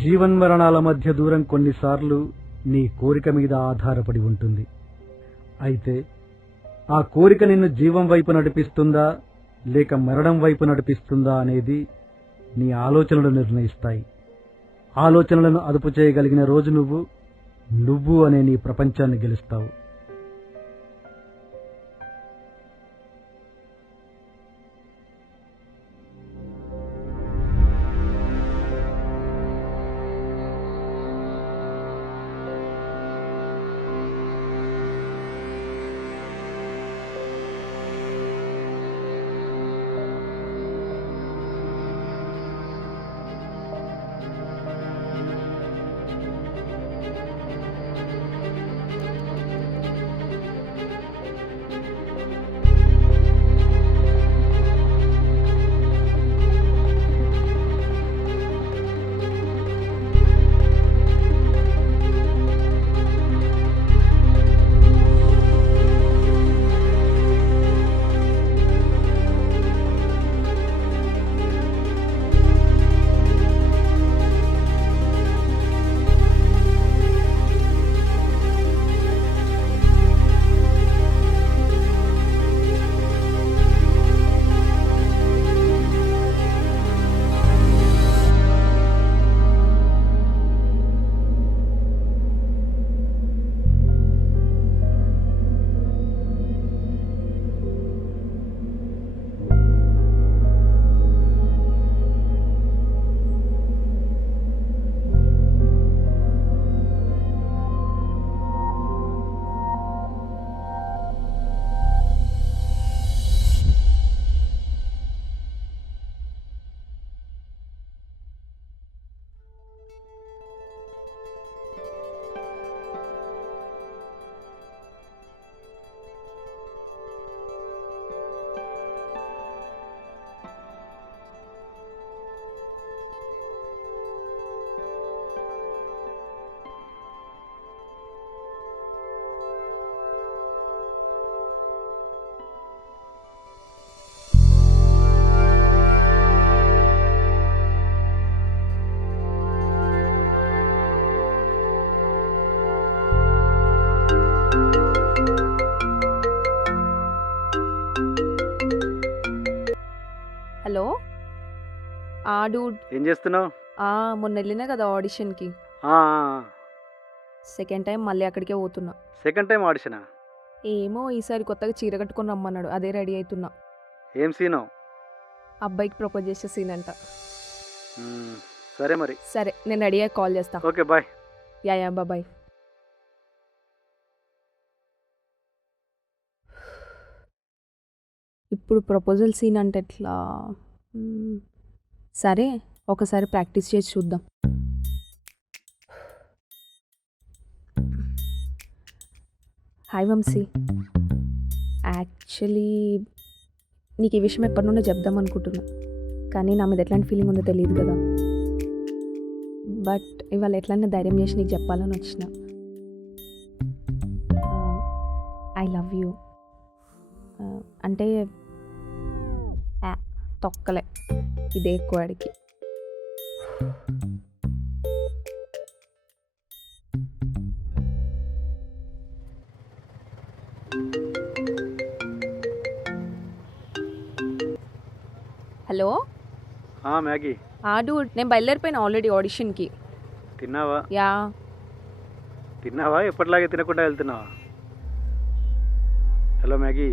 జీవన్మరణాల మధ్య దూరం కొన్నిసార్లు నీ కోరిక మీద ఆధారపడి ఉంటుంది. అయితే ఆ కోరిక నిన్ను జీవం వైపు నడిపిస్తుందా లేక మరణం వైపు నడిపిస్తుందా అనేది నీ ఆలోచనలు నిర్ణయిస్తాయి. ఆలోచనలను అదుపు చేయగలిగిన రోజు నువ్వు అనే నీ ప్రపంచాన్ని గెలుస్తావు. హలో. డూడ్, ఏం చేస్తున్నావు? మొన్న వెళ్ళినా కదా ఆడిషన్కి. సెకండ్ టైం మళ్ళీ అక్కడికే పోతున్నా. సెకండ్ టైం ఆడిషనా? ఏమో ఈసారి కొత్తగా చీర కట్టుకొని రమ్మన్నాడు, అదే రెడీ అవుతున్నా. ఏం సీను? అబ్బాయికి ప్రపోజ్ చేసే సీన్ అంట. సరే మరి. సరే, నేను రెడీ అయ్యాక కాల్ చేస్తా. Okay, bye. Yeah bye. ఇప్పుడు ప్రపోజల్ సీన్ అంటే ఎట్లా? సరే, ఒకసారి ప్రాక్టీస్ చేసి చూద్దాం. హాయ్ వంశీ, యాక్చువల్లీ నీకు ఈ విషయం ఎప్పటి నుండో చెప్దాం అనుకుంటున్నా, కానీ నా మీద ఎట్లాంటి ఫీలింగ్ ఉందో తెలియదు కదా. బట్ ఇవాళ ఎట్లన్నా ధైర్యం చేసి నీకు చెప్పాలని వచ్చిన. I love you. అంటే తొక్కలే, ఇదే ఎక్కువ అడిగి. హలో. మ్యాగీ. డూడ్, నేను బయలుదేరిపోయినా ఆల్రెడీ ఆడిషన్కి. తిన్నావా? యా. తిన్నావా? ఎప్పటిలాగే తినకుండా వెళ్తున్నావా? Hello Maggi.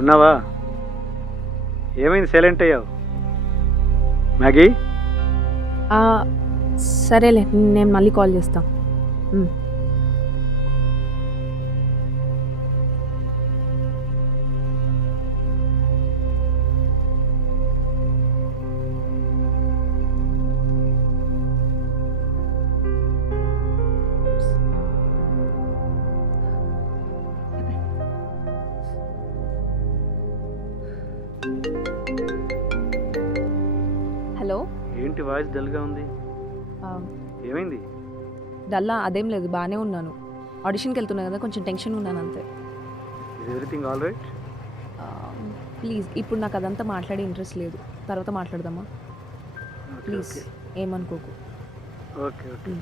ఉన్నావా? ఏమైంది సైలెంట్ అయ్యావు? మ్యాగీ. సరేలే, నేను మళ్ళీ కాల్ చేస్తా. హలో. ఏంటి వాయిస్ డల్గా ఉంది? ఏమైంది? డల్లా అదేం లేదు, బాగానే ఉన్నాను. ఆడిషన్కి వెళ్తున్నా కదా, కొంచెం టెన్షన్ ఉన్నాను అంతే. Is everything all right? Please ఇప్పుడు నాకు అదంతా మాట్లాడే ఇంట్రెస్ట్ లేదు, తర్వాత మాట్లాడదామా? ప్లీజ్ ఏమనుకోకు. Okay okay.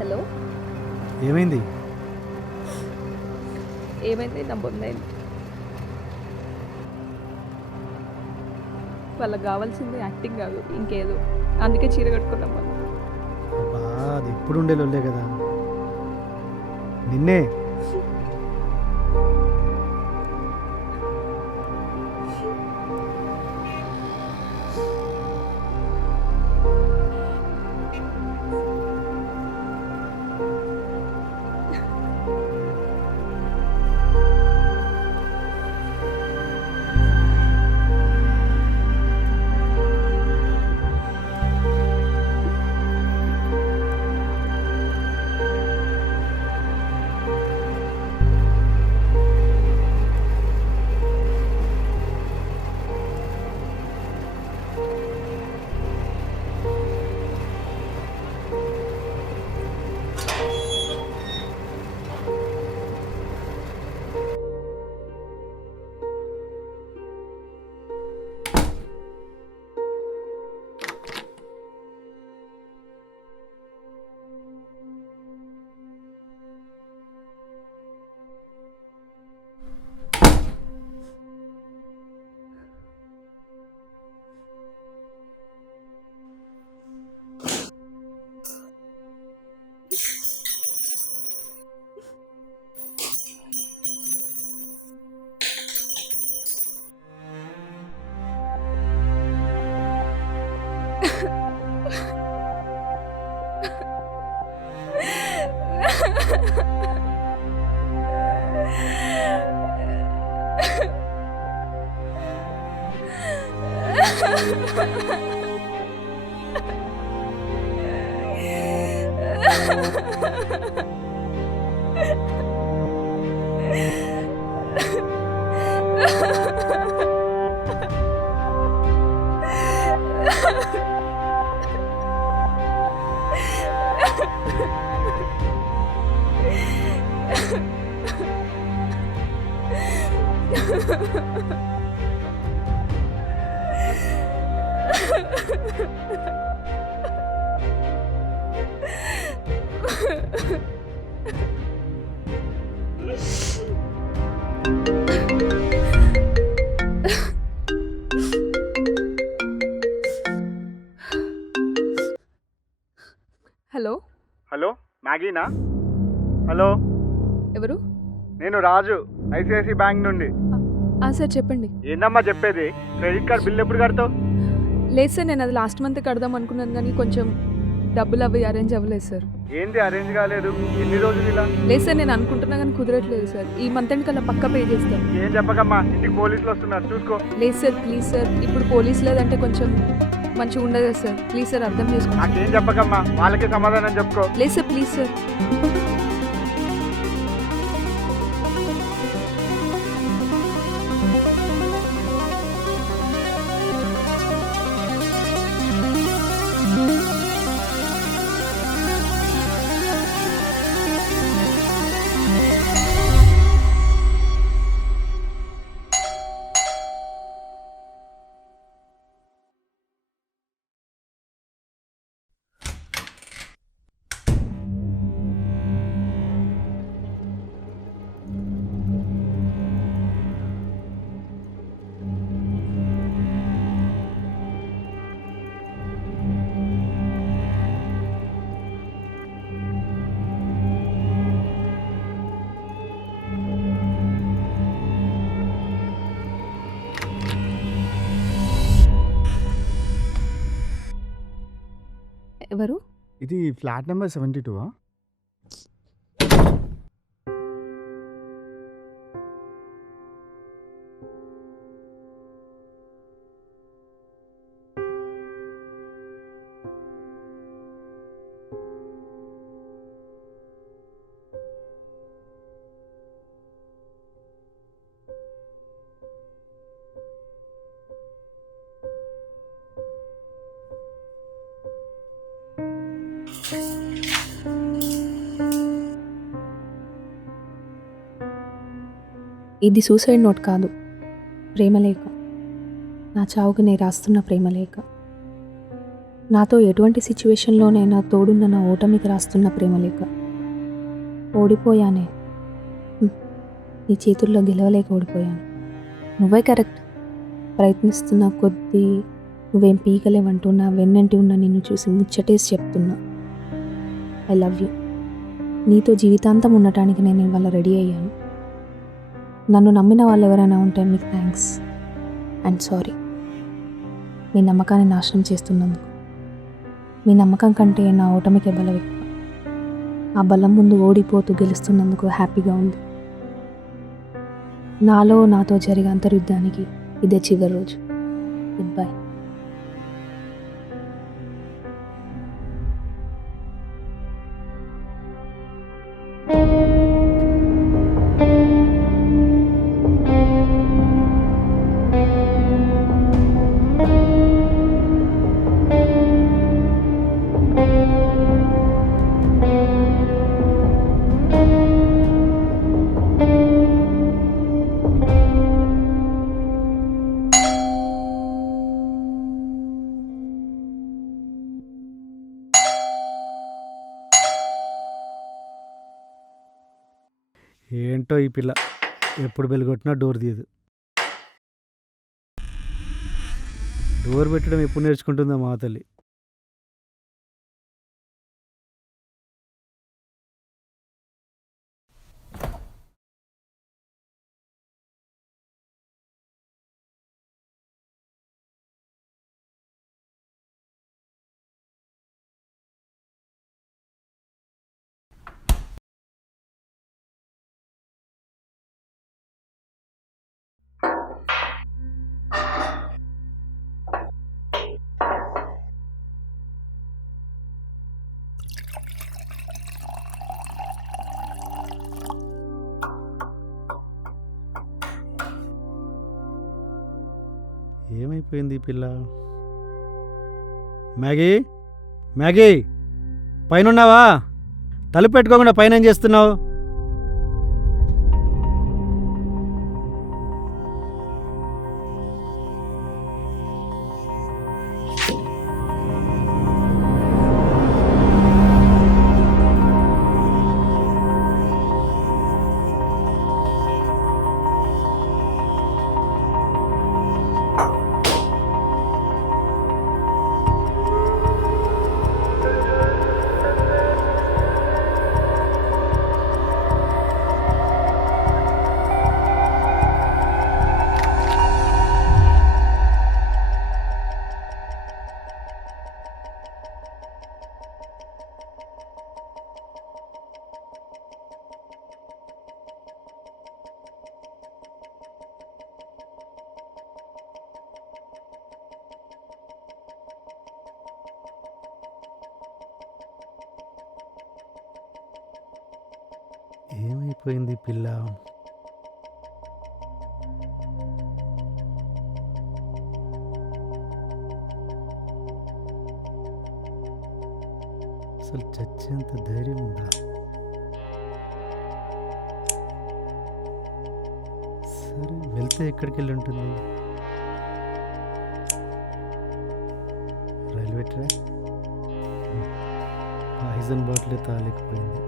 హలో, ఏమైంది? ఏమైంది? నా బొందైంది. వాళ్ళకి కావాల్సింది యాక్టింగ్ కాదు, ఇంకేదో. అందుకే చీర కట్టుకున్నాం మనం. అబ్బా, అది ఎప్పుడు ఉండే లొల్లే కదా. నిన్నే హలో. హలో, మ్యాగీనా? హలో, ఎవరు? నేను రాజు, ఐసిఐసి బ్యాంక్ నుండి. సార్ చెప్పండి. ఏందమ్మా చెప్పేది? క్రెడిట్ కార్డ్ బిల్ ఎప్పుడు కడతావు? లేదు సార్, నేను అది లాస్ట్ మంత్ కడదాం అనుకున్నాను, కానీ కొంచెం డబ్బులు అవి అరేంజ్ అవ్వలేదు సార్. ఏంది అరేంజ్ కాలేదు? ఎన్ని రోజులు ఇలా? లేదు సార్, నేను అనుకుంటున్నా కానీ కుదరట్లేదు సార్. ఈ మంత్ ఎండ్ కల్లా పక్కా పే చేస్తాను. ఏం చెప్పకమ్మా, ఇంటికి పోలీసులు వస్తున్నారు, చూసుకో. లేదు సార్, ప్లీజ్ సార్. ఇప్పుడు పోలీస్ లేదంటే కొంచెం మంచిగా ఉండదు సార్. ప్లీజ్ సార్, అర్థం చేసుకోండి. నాకేం చెప్పకమ్మా, వాళ్ళకే సమాధానం చెప్పుకో. లేదు సార్, ప్లీజ్ సార్. ఎవరు? ఇది ఫ్లాట్ నెంబర్ 72. ఇది సూసైడ్ నోట్ కాదు, ప్రేమలేఖ. నా చావుకి నేను రాస్తున్న ప్రేమలేఖ. నాతో ఎటువంటి సిచ్యువేషన్లోనైనా తోడున్న నా ఓటమికి రాస్తున్న ప్రేమలేఖ. ఓడిపోయానే, నీ చేతుల్లో గెలవలేక ఓడిపోయాను. నువ్వే కరెక్ట్. ప్రయత్నిస్తున్న కొద్దీ నువ్వేం పీకలేవంటూ నా వెన్నంటి ఉన్న నిన్ను చూసి ముచ్చటేసి చెప్తున్నా, ఐ లవ్ యూ. నీతో జీవితాంతం ఉండటానికి నేను ఇవాళ రెడీ అయ్యాను. నన్ను నమ్మిన వాళ్ళు ఎవరైనా ఉంటే మీకు థ్యాంక్స్ అండ్ సారీ. మీ నమ్మకాన్ని నాశనం చేస్తున్నందుకు. మీ నమ్మకం కంటే నా ఓటమికే బలం ఎక్కువ. ఆ బలం ముందు ఓడిపోతూ గెలుస్తున్నందుకు హ్యాపీగా ఉంది. నాలో నాతో జరిగే అంతర్యుద్ధానికి ఇదే చివరి రోజు. Good bye. ఏంటో ఈ పిల్ల ఎప్పుడు బెల్గొట్టినా డోర్ తీయదు. డోర్ పెట్టడం ఎప్పుడు నేర్చుకుంటుందో మా తల్లి. ఏమైపోయింది ఈ పిల్ల? మ్యాగీ, మ్యాగీ, పైనున్నావా? తలుపు పెట్టుకోకుండా పైన ఏం చేస్తున్నావు? ఏమైపోయింది ఈ పిల్ల? అసలు చచ్చేంత ధైర్యం ఉందా? సరే, వెళ్తే ఎక్కడికి వెళ్ళి ఉంటుంది? Railway track. పాయిజన్ బాటిల్ తాలేకపోయింది.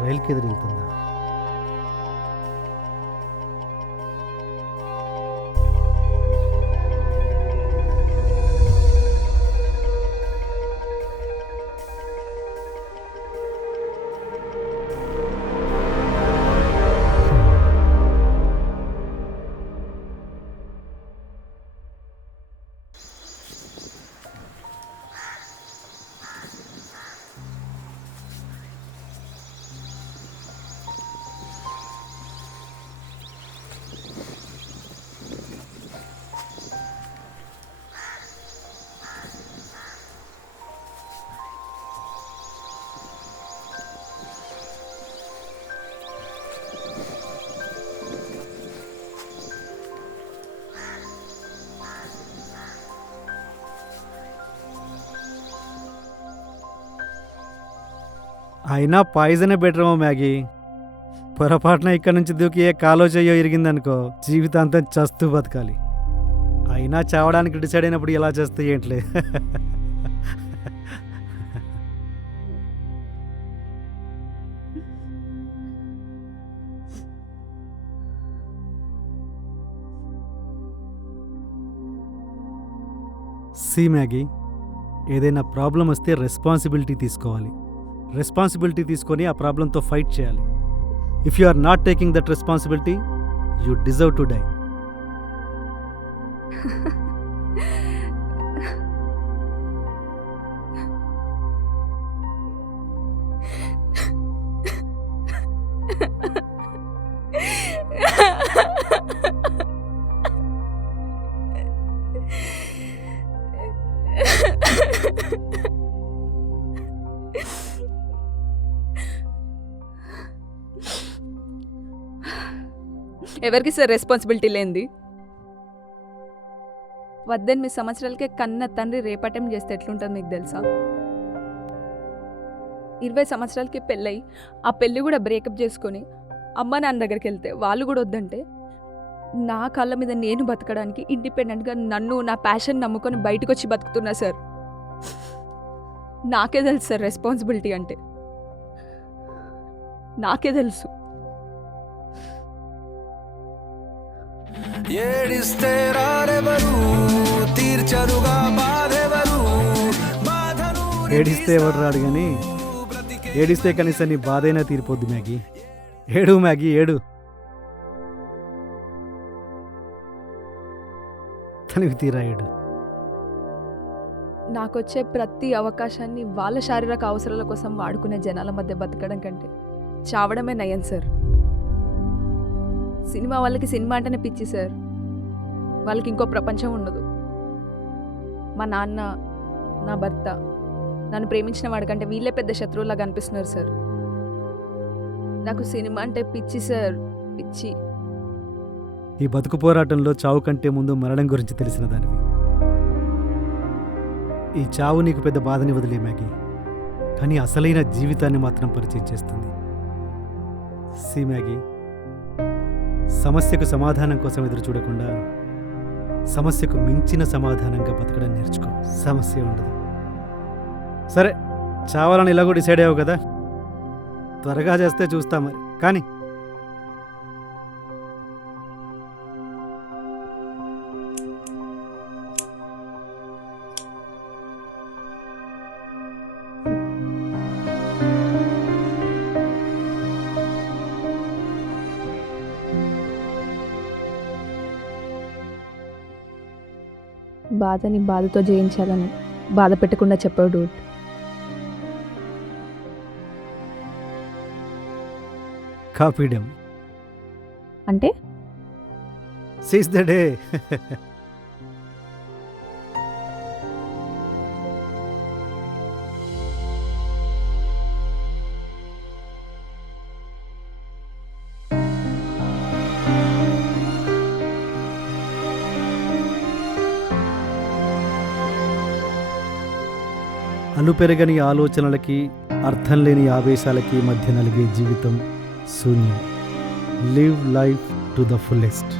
రైలుకి ఎదురు వెళ్తుందా? అయినా పాయిజనే బెటరేమో మ్యాగీ. పొరపాటున ఇక్కడ నుంచి దూకి ఏ కాలో చెయ్యో ఇరిగిందనుకో జీవితాంతం చస్తూ బతకాలి. అయినా చావడానికి డిసైడ్ అయినప్పుడు ఎలా చేస్తే ఏంట్లే. సి మ్యాగీ, ఏదైనా ప్రాబ్లం వస్తే రెస్పాన్సిబిలిటీ తీసుకోవాలి. రెస్పాన్సిబిలిటీ తీసుకొని ఆ ప్రాబ్లంతో ఫైట్ చేయాలి. If you are not taking that responsibility, you deserve to die. ఎవరికి సార్ రెస్పాన్సిబిలిటీ లేనిది? 18 సంవత్సరాలకే కన్న తండ్రి రేపటం చేస్తే ఎట్లుంటుంది మీకు తెలుసా? 20 సంవత్సరాలకి పెళ్ళయి ఆ పెళ్ళి కూడా బ్రేకప్ చేసుకొని అమ్మ నాన్న దగ్గరికి వెళ్తే వాళ్ళు కూడా వద్దంటే నా కాళ్ళ మీద నేను బతకడానికి ఇండిపెండెంట్గా నన్ను నా ప్యాషన్ నమ్ముకొని బయటకు వచ్చి బతుకుతున్నా సార్. నాకే తెలుసు సార్ రెస్పాన్సిబిలిటీ అంటే. నాకే తెలుసు. ఏడిస్తే రారెవరు, తీర్చరుగా బాధెవరు, బాధను ఏడిస్తే ఎవరు రాడు కానీ ఏడిస్తే కనీసం నీ బాధైనా తీరిపోద్ది మ్యాగీ. ఏడు మ్యాగీ, ఏడు. తనివి తీరా ఏడు. నాకొచ్చే ప్రతి అవకాశాన్ని వాళ్ళ శారీరక అవసరాల కోసం వాడుకునే జనాల మధ్య బతకడం కంటే చావడమే నయం సార్. సినిమా వాళ్ళకి సినిమా అంటేనే పిచ్చి సార్. వాళ్ళకి ఇంకో ప్రపంచం ఉండదు. మా నాన్న, నా భర్త, నన్ను ప్రేమించిన వాడికంటే వీళ్ళే పెద్ద శత్రువులాగా అనిపిస్తున్నారు సార్. నాకు సినిమా అంటే పిచ్చి సార్, పిచ్చి. ఈ బతుకు పోరాటంలో చావు కంటే ముందు మరణం గురించి తెలిసిన దానివి. ఈ చావు నీకు పెద్ద బాధని వదిలే మ్యాగీ, కానీ అసలైన జీవితాన్ని మాత్రం పరిచయం చేస్తుంది. సి మ్యాగీ, సమస్యకు సమాధానం కోసం ఎదురు చూడకుండా సమస్యకు మించిన సమాధానంగా బతకడం నేర్చుకో. సమస్య ఉండదు. సరే, చావాలని ఇలాగో డిసైడ్ అయ్యావు కదా, త్వరగా చేస్తే చూస్తా మరి. కానీ బాధని బాధతో జయించాలని బాధ పెట్టకుండా చెప్పావు డూడ్. కాపీడం అంటే సీజ్ ద డే. అలుపెరగని ఆలోచనలకి, అర్థం లేని ఆవేశాలకి మధ్య నలిగే జీవితం శూన్యం. Live life to the fullest.